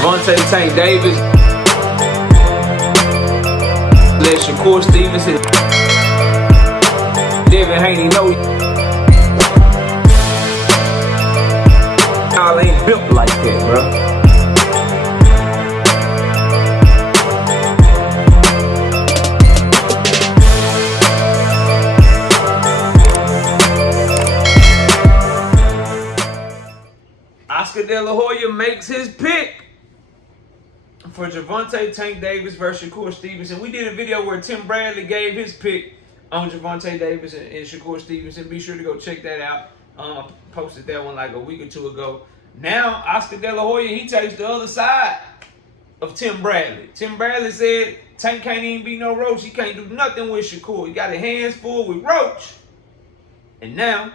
Gervonta Tank Davis. Let Shakur Stevenson. Devin Haney know y'all ain't built like that, bro. Oscar De La Hoya makes his pick for Gervonta Tank Davis versus Shakur Stevenson. We did a video where Tim Bradley gave his pick on Gervonta Davis and Shakur Stevenson. Be sure to go check that out. I posted that one like a week or two ago. Now, Oscar De La Hoya, he takes the other side of Tim Bradley. Tim Bradley said Tank can't even be no Roach. He can't do nothing with Shakur. He got his hands full with Roach. And now,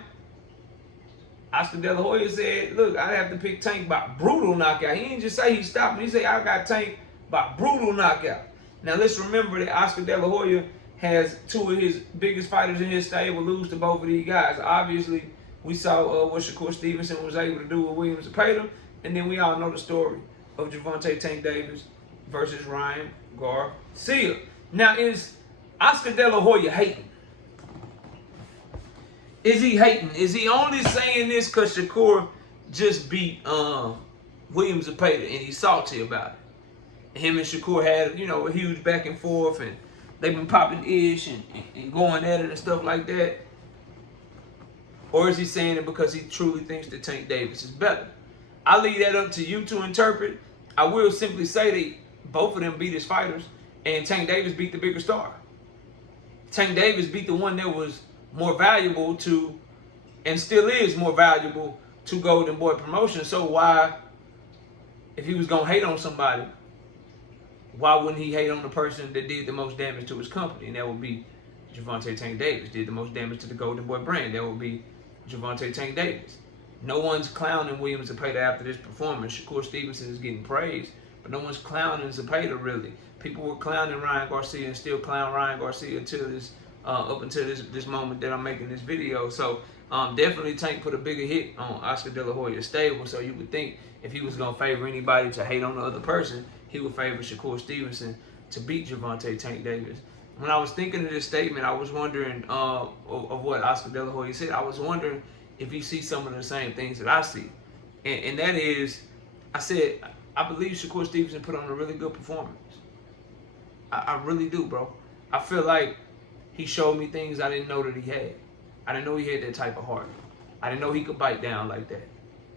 Oscar De La Hoya said, look, I have to pick Tank by brutal knockout. He didn't just say he stopped me. He said, I got Tank by brutal knockout. Now, let's remember that Oscar De La Hoya has two of his biggest fighters in his stable lose to both of these guys. Obviously, we saw what Shakur Stevenson was able to do with Williams Zepeda, and then we all know the story of Gervonta Tank Davis versus Ryan Garcia. Now, is Oscar De La Hoya hating? Is he hating? Is he only saying this because Shakur just beat Williams Zepeda and he's salty about it? Him and Shakur had, a huge back and forth, and they've been popping ish and going at it and stuff like that. Or is he saying it because he truly thinks that Tank Davis is better? I leave that up to you to interpret. I will simply say that both of them beat his fighters, and Tank Davis beat the bigger star. Tank Davis beat the one that was more valuable to, and still is more valuable to Golden Boy Promotions. So why, if he was going to hate on somebody, why wouldn't he hate on the person that did the most damage to his company? And that would be Gervonta Tank Davis. Did the most damage to the Golden Boy brand. That would be Gervonta Tank Davis. No one's clowning Williams Zepeda after this performance. Shakur Stevenson is getting praised, but no one's clowning Zepeda really. People were clowning Ryan Garcia and still clown Ryan Garcia until this up until this moment that I'm making this video. So definitely Tank put a bigger hit on Oscar De La Hoya's stable. So you would think if he was going to favor anybody to hate on the other person, he would favor Shakur Stevenson to beat Gervonta Tank Davis. When I was thinking of this statement, I was wondering of what Oscar De La Hoya said. I was wondering if he sees some of the same things that I see. And that is, I said, I believe Shakur Stevenson put on a really good performance. I really do, bro. I feel like he showed me things I didn't know that he had. I didn't know he had that type of heart. I didn't know he could bite down like that.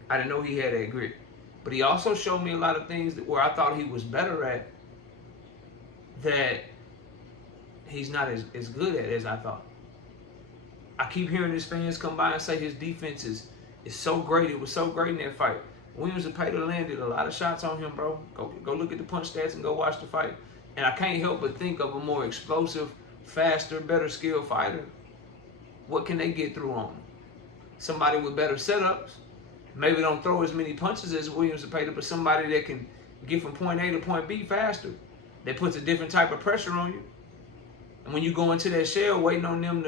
I didn't know he had that grit. But he also showed me a lot of things where I thought he was better at that he's not as good at as I thought. I keep hearing his fans come by and say his defense is so great. It was so great in that fight. Williams Zepeda landed a lot of shots on him, bro. Go look at the punch stats and go watch the fight. And I can't help but think of a more explosive, faster, better skilled fighter. What can they get through on him? Somebody with better setups. Maybe don't throw as many punches as Williams Zepeda, but somebody that can get from point A to point B faster. That puts a different type of pressure on you. And when you go into that shell waiting on them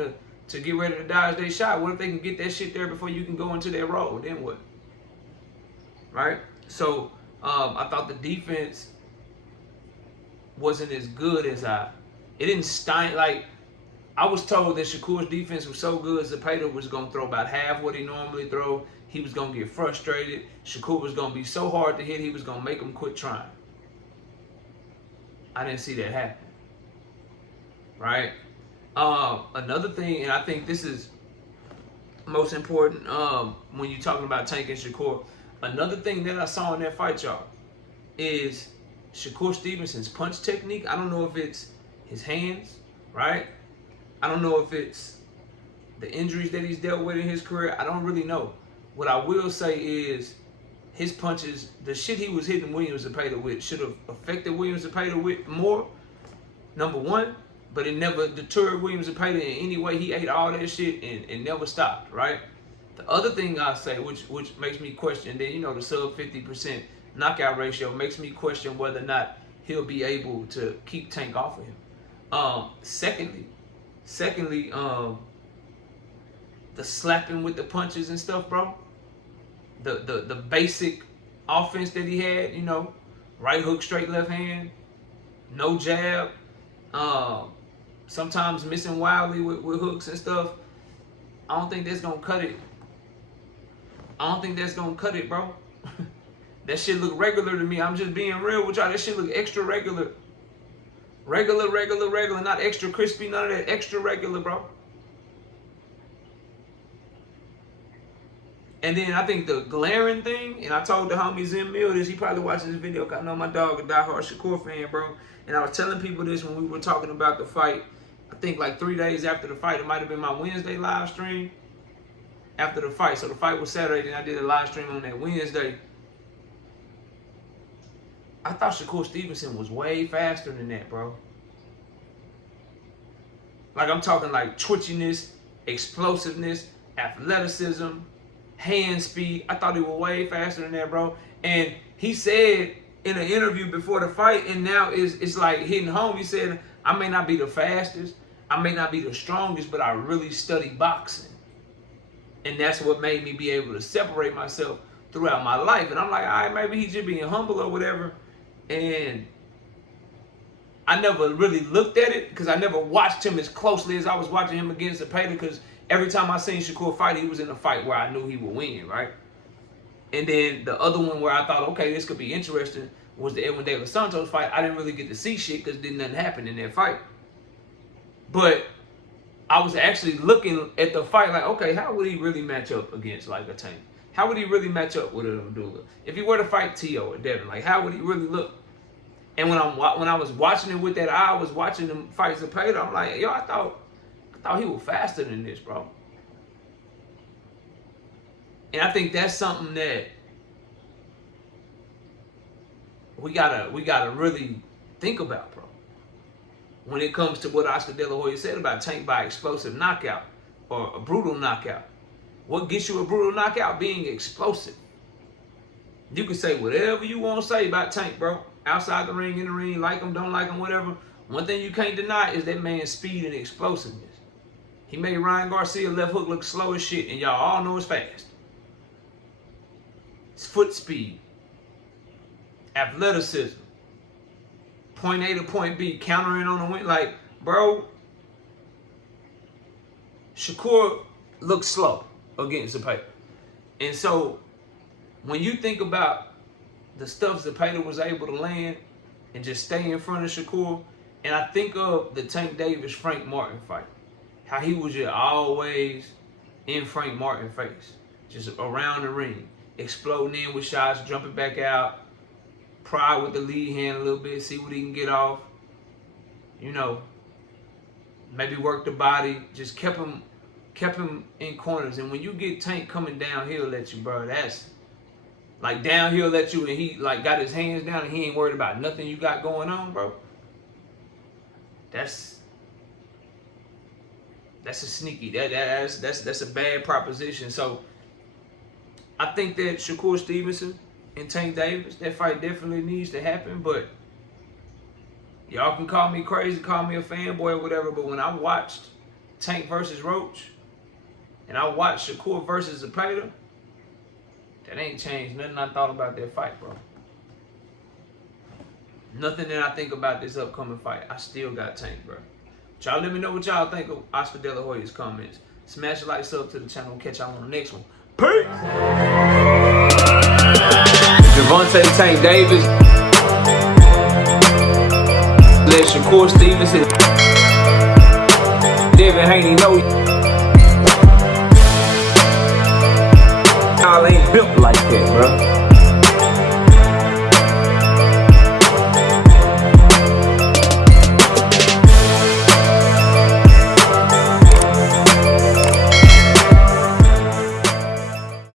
to get ready to dodge their shot, what if they can get that shit there before you can go into their roll? Then what? Right? So I thought the defense wasn't as good as it didn't stink. Like, I was told that Shakur's defense was so good, Zepeda was going to throw about half what he normally throw. He was going to get frustrated. Shakur was going to be so hard to hit, he was going to make him quit trying. I didn't see that happen. Right? Another thing, and I think this is most important when you're talking about Tank and Shakur, another thing that I saw in that fight, y'all, is Shakur Stevenson's punch technique. I don't know if it's his hands, right? I don't know if it's the injuries that he's dealt with in his career. I don't really know. What I will say is his punches, the shit he was hitting Williams Zepeda with should have affected Williams Zepeda with more, number one, but it never deterred Williams Zepeda in any way. He ate all that shit and never stopped, right? The other thing I say, which makes me question, then, the sub 50% knockout ratio makes me question whether or not he'll be able to keep Tank off of him. Secondly, the slapping with the punches and stuff, bro. The basic offense that he had, Right hook, straight left hand, no jab. Sometimes missing wildly with hooks and stuff. I don't think that's gonna cut it. I don't think that's gonna cut it, bro. That shit look regular to me. I'm just being real with y'all. That shit look extra regular. Regular. Not extra crispy, none of that. Extra regular, bro. And then I think the glaring thing, and I told the homie Zim Mill this, he probably watching this video, 'cause I know my dog a diehard Shakur fan, bro. And I was telling people this when we were talking about the fight. I think like 3 days after the fight. It might have been my Wednesday live stream after the fight. So the fight was Saturday, then I did a live stream on that Wednesday. I thought Shakur Stevenson was way faster than that, bro. Like, I'm talking like twitchiness, explosiveness, athleticism, hand speed. I thought he was way faster than that, bro. And he said in an interview before the fight, and now it's like hitting home. He said, I may not be the fastest, I may not be the strongest, but I really study boxing. And that's what made me be able to separate myself throughout my life. And I'm like, all right, maybe he's just being humble or whatever. And I never really looked at it because I never watched him as closely as I was watching him against Zepeda, because every time I seen Shakur fight, he was in a fight where I knew he would win, right? And then the other one where I thought, okay, this could be interesting, was the Edwin De Los Santos fight. I didn't really get to see shit because didn't nothing happen in that fight. But I was actually looking at the fight like, okay, how would he really match up against like a Tank? How would he really match up with an Abdullah? If he were to fight Tio or Devin, like how would he really look? And when I was watching it with that eye, I was watching him fight Zepeda. I'm like, yo, I thought he was faster than this, bro. And I think that's something that we gotta really think about, bro. When it comes to what Oscar De La Hoya said about Tank by explosive knockout or a brutal knockout. What gets you a brutal knockout? Being explosive. You can say whatever you want to say about Tank, bro. Outside the ring, in the ring, like him, don't like him, whatever. One thing you can't deny is that man's speed and explosiveness. He made Ryan Garcia left hook look slow as shit, and y'all all know it's fast. His foot speed, athleticism, point A to point B, countering on the wing. Like, bro, Shakur looks slow against Zepeda. And so, when you think about the stuff Zepeda was able to land and just stay in front of Shakur, and I think of the Tank Davis-Frank Martin fight, how he was just always in Frank Martin's face, just around the ring, exploding in with shots, jumping back out, pry with the lead hand a little bit, see what he can get off, you know, maybe work the body, just kept him in corners. And when you get Tank coming downhill at you, bro, that's like downhill at you, and he like got his hands down and he ain't worried about nothing you got going on, bro. That's a sneaky. That's a bad proposition. So I think that Shakur Stevenson and Tank Davis, that fight definitely needs to happen. But y'all can call me crazy, call me a fanboy or whatever. But when I watched Tank versus Roach, and I watched Shakur versus Zepeda, that ain't changed nothing I thought about that fight, bro. Nothing that I think about this upcoming fight. I still got Tank, bro. Y'all let me know what y'all think of Oscar De La Hoya's comments. Smash a like, sub to the channel. Catch y'all on the next one. Peace! Gervonta Tank Davis. Let Shakur Stevenson. Devin Haney know.